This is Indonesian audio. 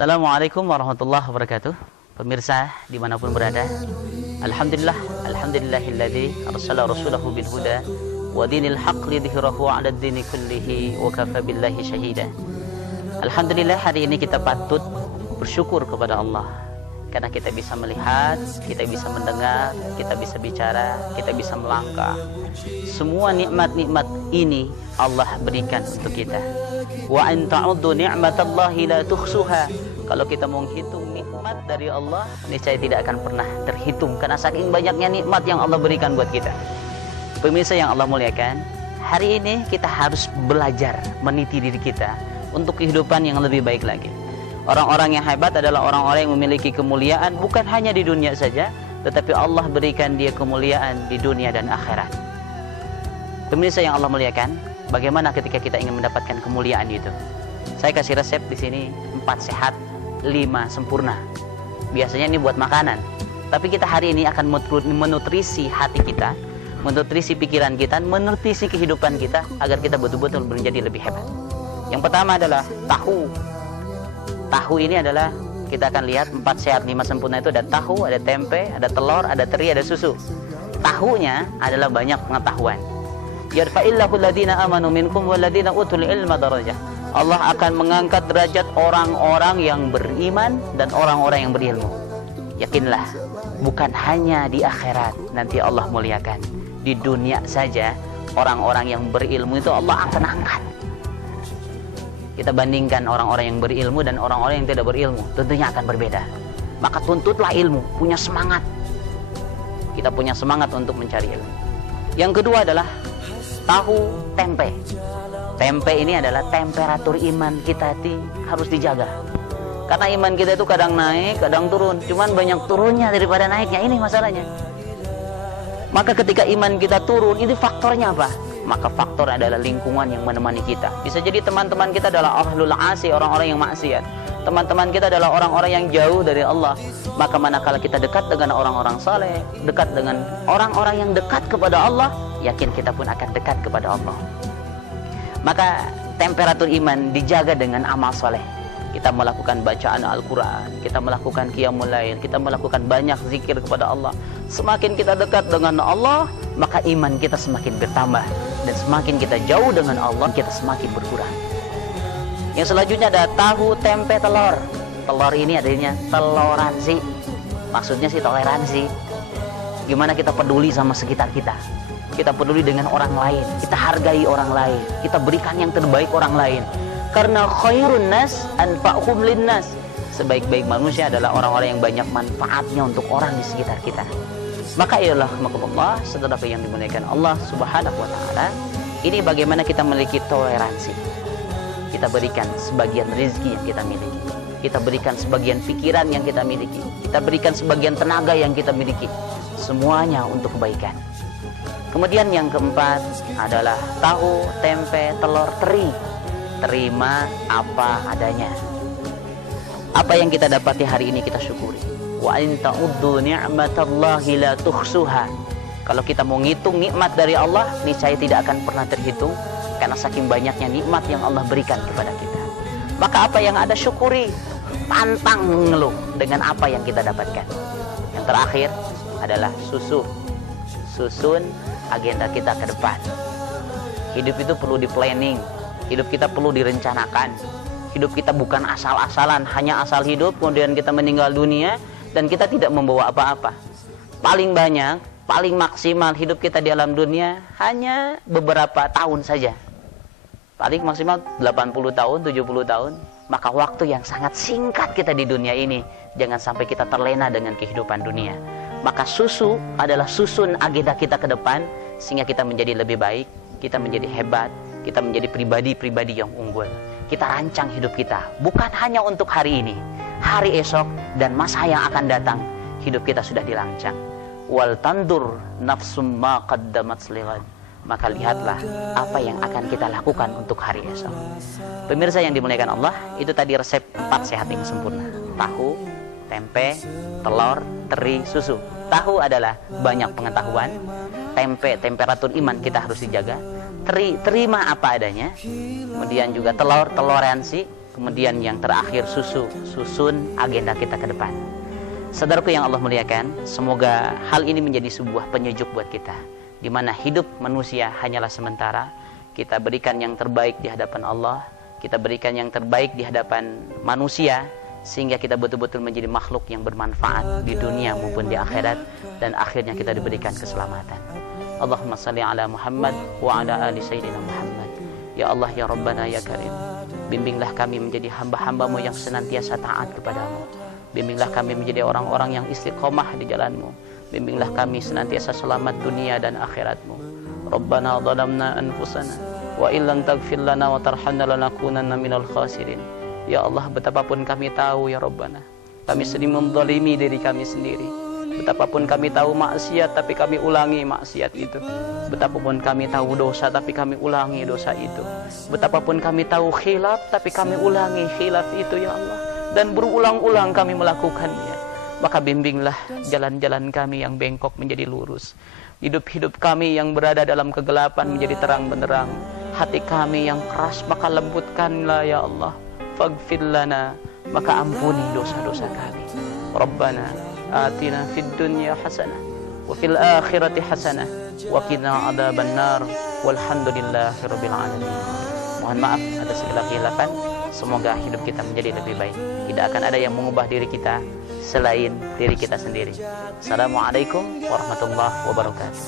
Assalamualaikum warahmatullahi wabarakatuh. Pemirsa dimanapun berada, Alhamdulillahilladzi arsala rasulahu bil huda wa dinil haqq lidhhirahu 'ala ad-dini kullihi wa kafa billahi syahida. Alhamdulillah, hari ini kita patut bersyukur kepada Allah karena kita bisa melihat, kita bisa mendengar, kita bisa bicara, kita bisa melangkah. Semua nikmat-nikmat ini Allah berikan untuk kita. Wa in ta'uddu ni'matallahi la tuhsuha. Kalau kita mau menghitung nikmat dari Allah, niscaya tidak akan pernah terhitung karena saking banyaknya nikmat yang Allah berikan buat kita. Pemirsa yang Allah muliakan, hari ini kita harus belajar meniti diri kita untuk kehidupan yang lebih baik lagi. Orang-orang yang hebat adalah orang-orang yang memiliki kemuliaan bukan hanya di dunia saja, tetapi Allah berikan dia kemuliaan di dunia dan akhirat. Pemirsa yang Allah muliakan, bagaimana ketika kita ingin mendapatkan kemuliaan itu? Saya kasih resep di sini, 4 sehat, 5 sempurna. Biasanya ini buat makanan, tapi kita hari ini akan menutrisi hati kita, menutrisi pikiran kita, menutrisi kehidupan kita agar kita betul-betul menjadi lebih hebat. Yang pertama adalah tahu. Tahu ini adalah, kita akan lihat 4 sehat 5 sempurna itu ada tahu, ada tempe, ada telur, ada teri, ada susu. Tahunya adalah banyak pengetahuan. Yarfa'illahu alladhina amanu minkum walladhina utul ilma darajah. Allah akan mengangkat derajat orang-orang yang beriman dan orang-orang yang berilmu. Yakinlah, bukan hanya di akhirat nanti Allah muliakan. Di dunia saja orang-orang yang berilmu itu Allah akan angkat. Kita bandingkan orang-orang yang berilmu dan orang-orang yang tidak berilmu, tentunya akan berbeda. Maka tuntutlah ilmu, punya semangat. Kita punya semangat untuk mencari ilmu. Yang kedua adalah tahu tempe. Tempe ini adalah temperatur iman kita harus dijaga. Karena iman kita itu kadang naik, kadang turun. Cuman banyak turunnya daripada naiknya, ini masalahnya. Maka ketika iman kita turun, ini faktornya apa? Maka faktor adalah lingkungan yang menemani kita. Bisa jadi teman-teman kita adalah ahlul asi, orang-orang yang maksiat. Teman-teman kita adalah orang-orang yang jauh dari Allah. Maka manakala kita dekat dengan orang-orang saleh, dekat dengan orang-orang yang dekat kepada Allah, yakin kita pun akan dekat kepada Allah. Maka temperatur iman dijaga dengan amal saleh. Kita melakukan bacaan Al-Quran, kita melakukan qiyamul lail, kita melakukan banyak zikir kepada Allah. Semakin kita dekat dengan Allah, maka iman kita semakin bertambah. Dan semakin kita jauh dengan Allah, kita semakin berkurang. Yang selanjutnya ada tahu, tempe, telur. Telur ini adanya toleransi. Maksudnya sih toleransi. Gimana kita peduli sama sekitar kita. Kita peduli dengan orang lain. Kita hargai orang lain. Kita berikan yang terbaik orang lain. Karena khairun nas anfa'hum linnas. Sebaik-baik manusia adalah orang-orang yang banyak manfaatnya untuk orang di sekitar kita. Maka ialah Allah, saudara yang dimuliakan Allah Subhanahu wa taala, ini bagaimana kita memiliki toleransi. Kita berikan sebagian rezeki yang kita miliki. Kita berikan sebagian pikiran yang kita miliki. Kita berikan sebagian tenaga yang kita miliki. Semuanya untuk kebaikan. Kemudian yang keempat adalah tahu, tempe, telur, teri. Terima apa adanya. Apa yang kita dapati hari ini kita syukuri. Wa in ta'uddu ni'matallahi la tuhsuha. Kalau kita mau ngitung nikmat dari Allah, niscaya tidak akan pernah terhitung karena saking banyaknya nikmat yang Allah berikan kepada kita. Maka apa yang ada syukuri, pantang mengeluh dengan apa yang kita dapatkan. Yang terakhir adalah susu. Susun agenda kita ke depan. Hidup itu perlu di planning. Hidup kita perlu direncanakan. Hidup kita bukan asal-asalan, hanya asal hidup kemudian kita meninggal dunia dan kita tidak membawa apa-apa. Paling banyak, paling maksimal hidup kita di alam dunia hanya beberapa tahun saja. Paling maksimal 80 tahun, 70 tahun. Maka waktu yang sangat singkat kita di dunia ini. Jangan sampai kita terlena dengan kehidupan dunia. Maka susu adalah susun agenda kita ke depan sehingga kita menjadi lebih baik, kita menjadi hebat, kita menjadi pribadi-pribadi yang unggul. Kita rancang hidup kita bukan hanya untuk hari ini, hari esok dan masa yang akan datang. Hidup kita sudah dirancang. Wal tandur nafsum ma qaddamat lighad. Maka lihatlah apa yang akan kita lakukan untuk hari esok. Pemirsa yang dimuliakan Allah, itu tadi resep 4 sehat yang sempurna. Tahu, tempe, telur, teri, susu. Tahu adalah banyak pengetahuan. Tempe, temperatur iman kita harus dijaga. Terima apa adanya. Kemudian juga telur, toleransi. kemudian yang terakhir susun agenda kita ke depan. Saudaraku yang Allah muliakan, semoga hal ini menjadi sebuah penyejuk buat kita, di mana hidup manusia hanyalah sementara. Kita berikan yang terbaik di hadapan Allah, kita berikan yang terbaik di hadapan manusia, sehingga kita betul-betul menjadi makhluk yang bermanfaat di dunia maupun di akhirat, dan akhirnya kita diberikan keselamatan. Allahumma salli ala Muhammad wa ala ali Sayyidina Muhammad. Ya Allah, ya Rabbana, ya Karim, bimbinglah kami menjadi hamba-hambamu yang senantiasa taat kepadamu. Bimbinglah kami menjadi orang-orang yang istiqomah di jalanmu. Bimbinglah kami senantiasa selamat dunia dan akhiratmu. Rabbana zalamna anfusana wa illam taghfir lana wa tarhamna lanakunanna minal khasirin. Ya Allah, betapapun kami tahu ya Rabbana, kami sering menzalimi diri kami sendiri. Betapapun kami tahu maksiat, tapi kami ulangi maksiat itu. Betapapun kami tahu dosa, tapi kami ulangi dosa itu. Betapapun kami tahu khilaf, tapi kami ulangi khilaf itu ya Allah. Dan berulang-ulang kami melakukannya. Maka bimbinglah jalan-jalan kami yang bengkok menjadi lurus. Hidup-hidup kami yang berada dalam kegelapan menjadi terang benderang. Hati kami yang keras maka lembutkanlah ya Allah. Faghfir lana, maka ampuni dosa-dosa kami. Rabbana atina fid dunya hasanah wa fil akhirati hasanah wa qina adzabannar walhamdulillahi rabbil alamin. Mohon maaf atas segala khilafan. Semoga hidup kita menjadi lebih baik. Tidak akan ada yang mengubah diri kita selain diri kita sendiri. Assalamualaikum warahmatullahi wabarakatuh.